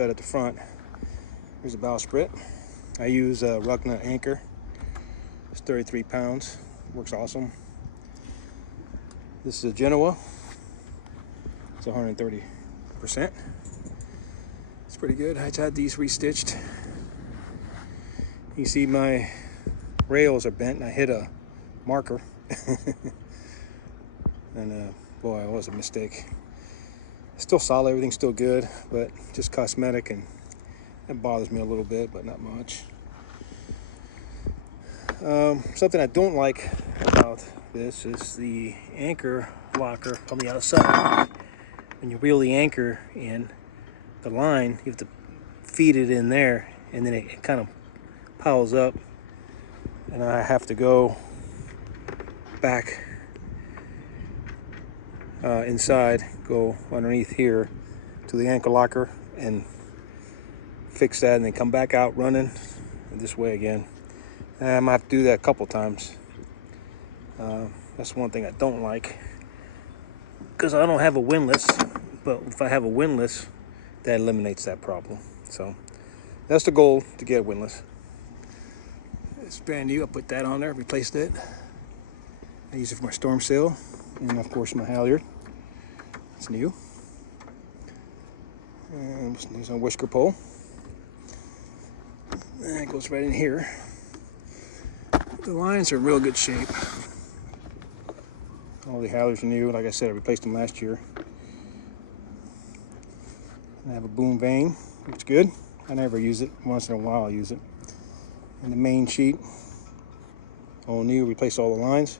stud at the front. Here's a bowsprit. I use a Rucknut anchor. It's 33 pounds. Works awesome. This is a Genoa. It's 130%. It's pretty good. I just had these restitched. You see my rails are bent and I hit a marker. And boy, it was a mistake. Still solid, everything's still good, but just cosmetic, and it bothers me a little bit, but not much. Something I don't like about this is the anchor locker on the outside. When you reel the anchor in the line, you have to feed it in there, and then it kind of piles up, and I have to go back inside, go underneath here to the anchor locker and fix that, and then come back out running this way again. And I might have to do that a couple times. That's one thing I don't like, because I don't have a windlass, but if I have a windlass, that eliminates that problem. So that's the goal, to get a windlass. It's brand new. I put that on there, replaced it. I use it for my storm sail, and of course my halyard. It's new. And there's a whisker pole. And it goes right in here. The lines are in real good shape. All the halyards are new. Like I said, I replaced them last year. I have a boom vane, which is good. I never use it. Once in a while I'll use it. And the main sheet, all new, replaced all the lines.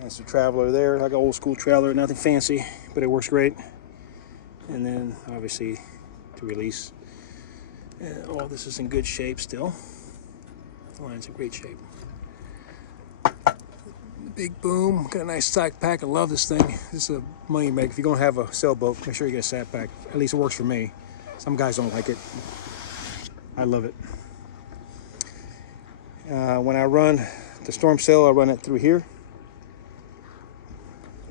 That's the traveler there, like an old school traveler, nothing fancy, but it works great. And then obviously to release. And all this is in good shape still. The line's in great shape. The big boom, got a nice sack pack. I love this thing. This is a money maker. If you're gonna have a sailboat, make sure you get a sack pack. At least it works for me. Some guys don't like it. I love it. When I run the storm sail, I run it through here.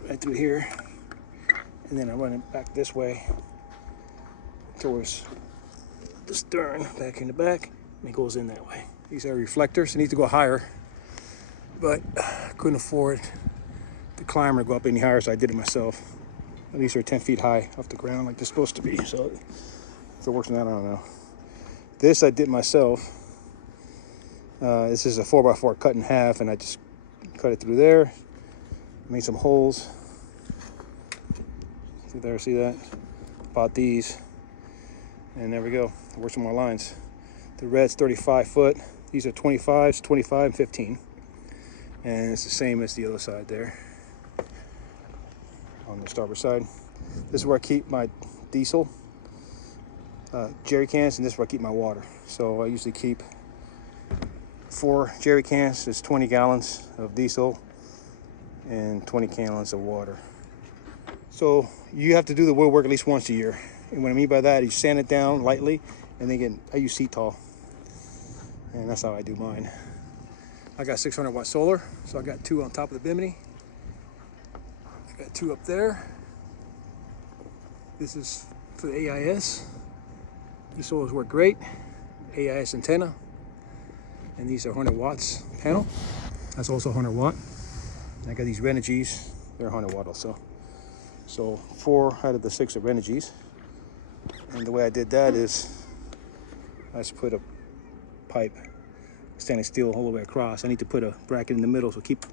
Right through here. And then I run it back this way towards the stern, back in the back, and it goes in that way. These are reflectors. They need to go higher, but I couldn't afford the climber to go up any higher, so I did it myself. These are 10 feet high off the ground like they're supposed to be, so if it works or not, I don't know. This I did myself. This is a 4x4 cut in half, and I just cut it through there, made some holes. See there, see that? Bought these, and there we go. Works some more lines. The red's 35 foot. These are 25s, 25 and 15. And it's the same as the other side there on the starboard side. This is where I keep my diesel jerry cans, and this is where I keep my water. So I usually keep 4 jerry cans. It's 20 gallons of diesel and 20 gallons of water. So you have to do the woodwork at least once a year. And what I mean by that, you sand it down lightly, and then I use Cetal. And that's how I do mine. I got 600 watt solar, so I got 2 on top of the bimini. I got 2 up there. This is for the AIS. These solars work great. AIS antenna. And these are 100 watts panel. That's also 100 watt. And I got these Renogy's. They're 100 watt also. So 4 out of the 6 are Renogy's. And the way I did that is I just put a pipe, stainless steel, all the way across. I need to put a bracket in the middle, so keep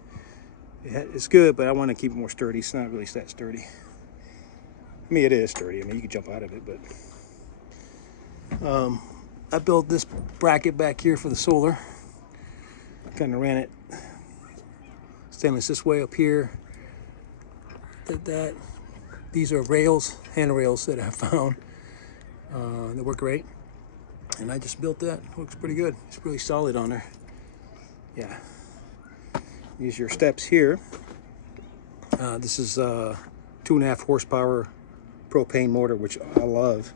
it's good, but I want to keep it more sturdy. It's not really that sturdy. I mean, it is sturdy. I mean, you can jump out of it, but I built this bracket back here for the solar. Kind of ran it stainless this way up here. Did that. These are rails, handrails that I found. They work great. And I just built that. Looks pretty good. It's really solid on there. Yeah. Use your steps here. This is a 2.5 horsepower propane motor, which I love.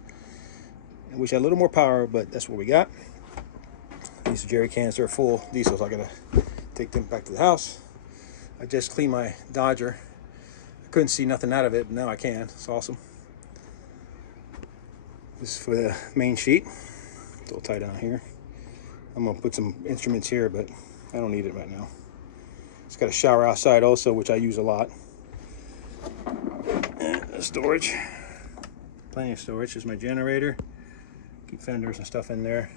I wish I had a little more power, but that's what we got. These are jerry cans. They're full diesel, so I gotta take them back to the house. I just cleaned my Dodger. I couldn't see nothing out of it, but now I can. It's awesome. This is for the main sheet. It's all tied down here. I'm gonna put some instruments here, but I don't need it right now. It's got a shower outside also, which I use a lot. And storage. Plenty of storage. There's my generator. Keep fenders and stuff in there.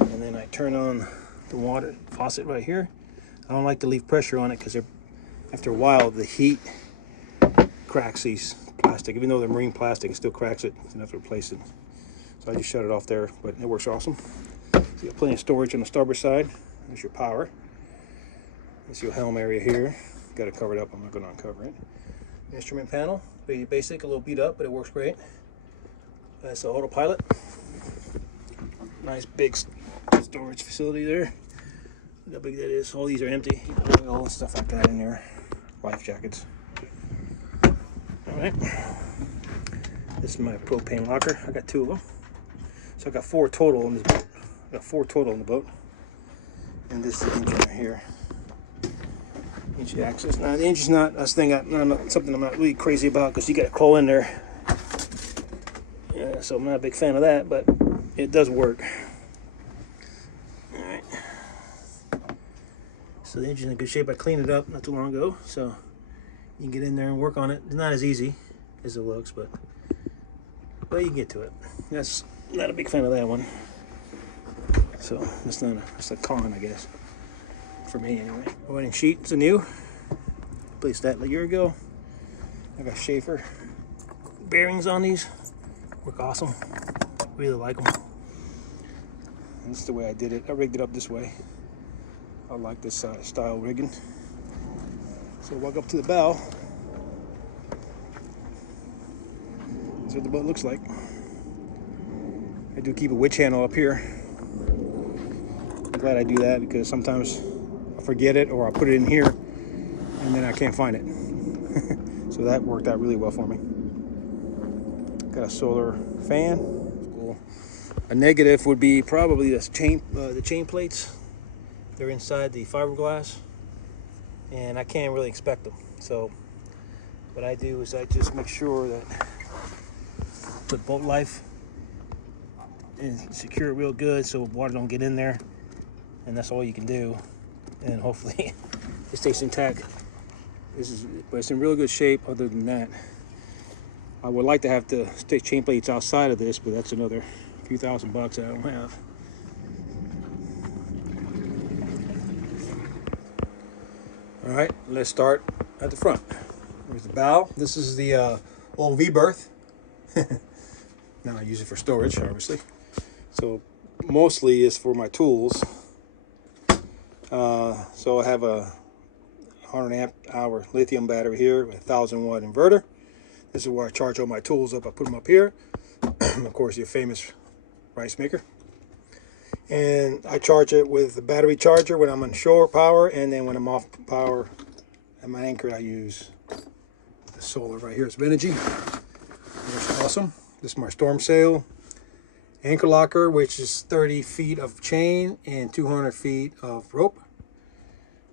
And then I turn on the water faucet right here. I don't like to leave pressure on it because after a while the heat cracks these plastic. Even though they're marine plastic, it still cracks it. So I have to replace it. So I just shut it off there, but it works awesome. So you got plenty of storage on the starboard side. There's your power. There's your helm area here. Got it covered up. I'm not going to uncover it. Instrument panel, pretty basic, a little beat up, but it works great. That's the autopilot. Nice big storage facility there. Look how big that is. All these are empty. Oil and stuff like that in there. Life jackets. Alright. This is my propane locker. I got 2 of them. So I got 4 total on this boat. I got 4 total on the boat. And this is the engine right here. Engine access. Now the engine's not something I'm not really crazy about because you got to crawl in there. Yeah, so I'm not a big fan of that, but it does work. Alright. So the engine's in good shape. I cleaned it up not too long ago, so you can get in there and work on it. It's not as easy as it looks, but you can get to it. That's not a big fan of that one. So that's a con, I guess, for me anyway. Running sheet, it's a new. Placed that a year ago. I got Schaefer bearings on these. Work awesome. Really like them. And this is the way I did it. I rigged it up this way. I like this style rigging. So walk up to the bow. That's what the boat looks like. I do keep a winch handle up here. I'm glad I do that because sometimes I forget it or I put it in here and then I can't find it. So that worked out really well for me. Got a solar fan. Cool. A negative would be probably the chain plates. They're inside the fiberglass, and I can't really inspect them. So what I do is I just make sure that put boat life and secure it real good so water don't get in there, and that's all you can do. And hopefully it stays intact. But it's in real good shape. Other than that, I would like to have the chain plates outside of this, but that's another few $1,000 that I don't have. All right, let's start at the front. There's the bow. This is the old V-berth. Now I use it for storage, obviously. So mostly it's for my tools. So I have a 100 amp hour lithium battery here with a 1,000-watt inverter. This is where I charge all my tools up. I put them up here. Of course, your famous rice maker. And I charge it with the battery charger when I'm on shore power, and then when I'm off power at my anchor, I use the solar right here. It's Energy. It's awesome. This is my storm sail anchor locker, which is 30 feet of chain and 200 feet of rope.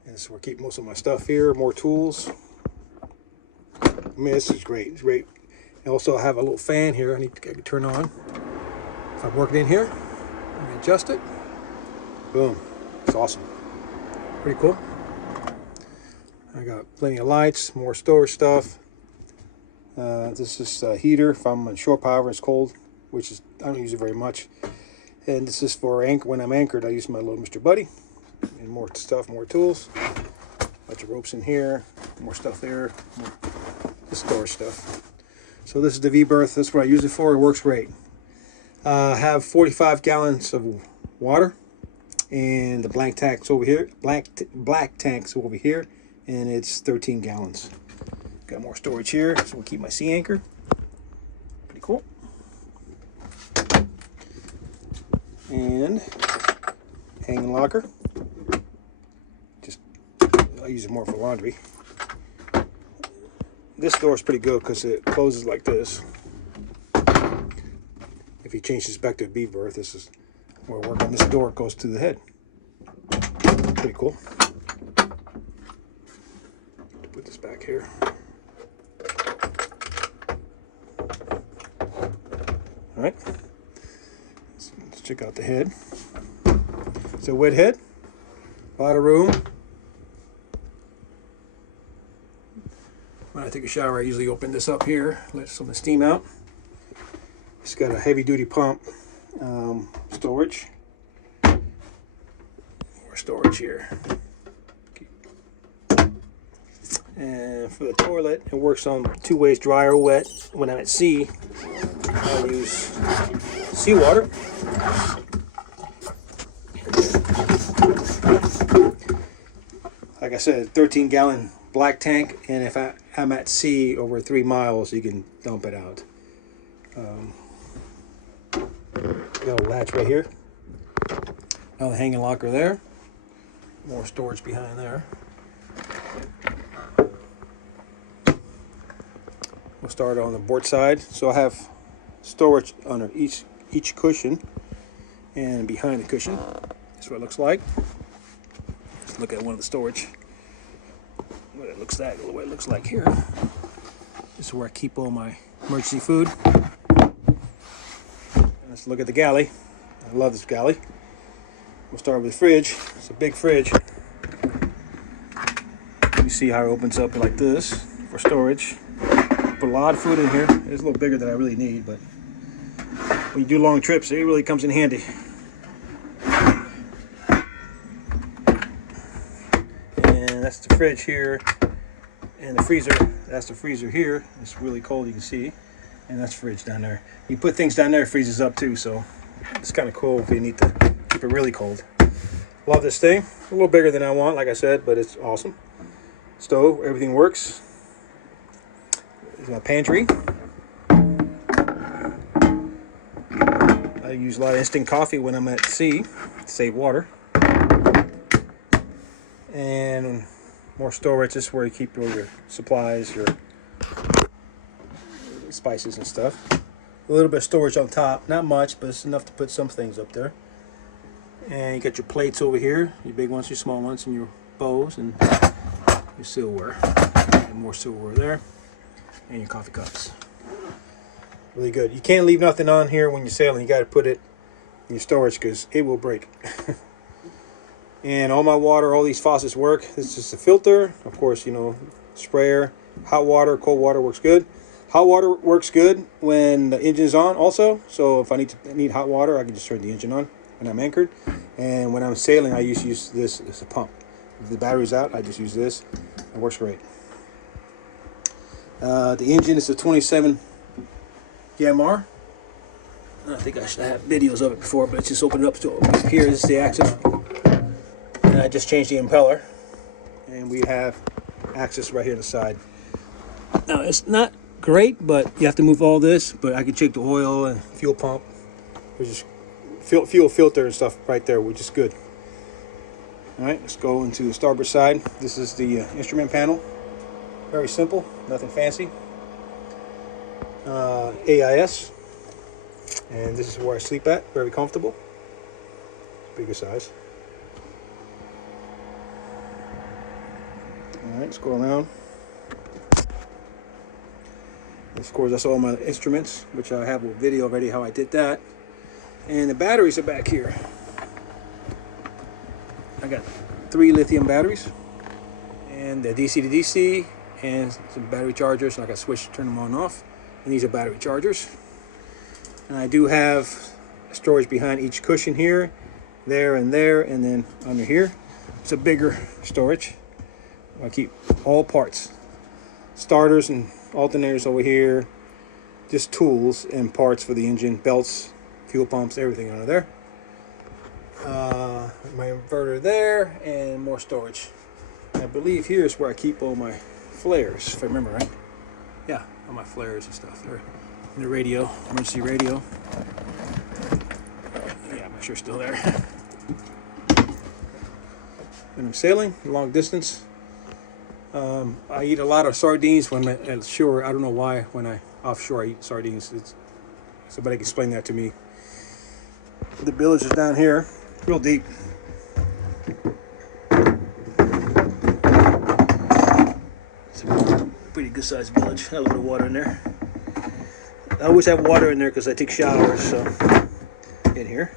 And this is where I keep most of my stuff here. More tools. I mean, this is great. It's great. I also have a little fan here I can turn on. If I'm working in here, let me adjust it. Boom. It's awesome. Pretty cool. I got plenty of lights, more storage stuff. This is a heater if I'm on shore power, it's cold, which is, I don't use it very much. And this is for anchor. When I'm anchored, I use my little Mr. Buddy. And more stuff, more tools. Bunch of ropes in here, more stuff there, more storage stuff. So this is the V-berth. That's what I use it for. It works great. I have 45 gallons of water, and the black tank's over here. Black tank's over here, and it's 13 gallons. Got more storage here, so we'll keep my sea anchor. Pretty cool. And hanging locker. I use it more for laundry. This door is pretty good because it closes like this. If you change this back to a V-berth, this is where we're working. This door goes to the head. Pretty cool. Put this back here. All right. Check out the head. It's a wet head. A lot of room. When I take a shower, I usually open this up here, let some of the steam out. It's got a heavy-duty pump. Storage. More storage here. And for the toilet, it works on 2 ways, dry or wet. When I'm at sea, I use seawater. Like I said, 13-gallon black tank, and if I'm at sea over 3 miles, you can dump it out. Got a latch right here. Another hanging locker there. More storage behind there. We'll start on the port side. So I have storage under each cushion, and behind the cushion. That's what it looks like. Let's look at one of the storage. What it looks like here. This is where I keep all my emergency food. Let's look at the galley. I love this galley. We'll start with the fridge. It's a big fridge. You see how it opens up like this for storage. Put a lot of food in here. It's a little bigger than I really need, but when you do long trips, it really comes in handy. And that's the fridge here. And the freezer, that's the freezer here. It's really cold, you can see. And that's the fridge down there. You put things down there, it freezes up too, so it's kind of cool if you need to keep it really cold. Love this thing. A little bigger than I want, like I said, but it's awesome. Stove, everything works. There's my pantry. I use a lot of instant coffee when I'm at sea to save water. And more storage. This is where you keep all your supplies, your spices and stuff. A little bit of storage on top, not much, but it's enough to put some things up there. And you got your plates over here, your big ones, your small ones, and your bowls, and your silverware. And more silverware there, and your coffee cups. Really good. You can't leave nothing on here when you're sailing. You got to put it in your storage because it will break. And all my water, all these faucets work. This is a filter, of course, you know, sprayer. Hot water, cold water works good. Hot water works good when the engine is on also. So if I need hot water, I can just turn the engine on when I'm anchored. And when I'm sailing, I use this as a pump. If the battery's out, I just use this. It works great. The engine is a 27 Yanmar. I think I should have videos of it before, but it's just opened up to here. This is the axis. And I just changed the impeller. And we have axis right here on the side. Now, it's not great, but you have to move all this. But I can check the oil and fuel pump. There's just fuel filter and stuff right there, which is good. All right, let's go into the starboard side. This is the instrument panel. Very simple, nothing fancy. AIS, and this is where I sleep at. Very comfortable. Bigger size. All right, let's go around. Of course, that's all my instruments, which I have a video already how I did that. And the batteries are back here. I got 3 lithium batteries, and they're DC to DC, and some battery chargers. So I got to switch, turn them on and off. And these are battery chargers. And I do have storage behind each cushion here, and then under here. It's a bigger storage. I keep all parts, starters and alternators over here, just tools and parts for the engine, belts, fuel pumps, everything under there. My inverter there, and more storage. I believe here is where I keep all my flares, if I remember right. Yeah, all my flares and stuff. They're in the radio, emergency radio. Yeah, I'm sure it's still there. When I'm sailing long distance, I eat a lot of sardines when I'm at shore. I don't know why when I offshore I eat sardines. Somebody can explain that to me. The bilge is down here, real deep. It's a pretty good sized bilge. Got a little water in there. I always have water in there because I take showers, so in here.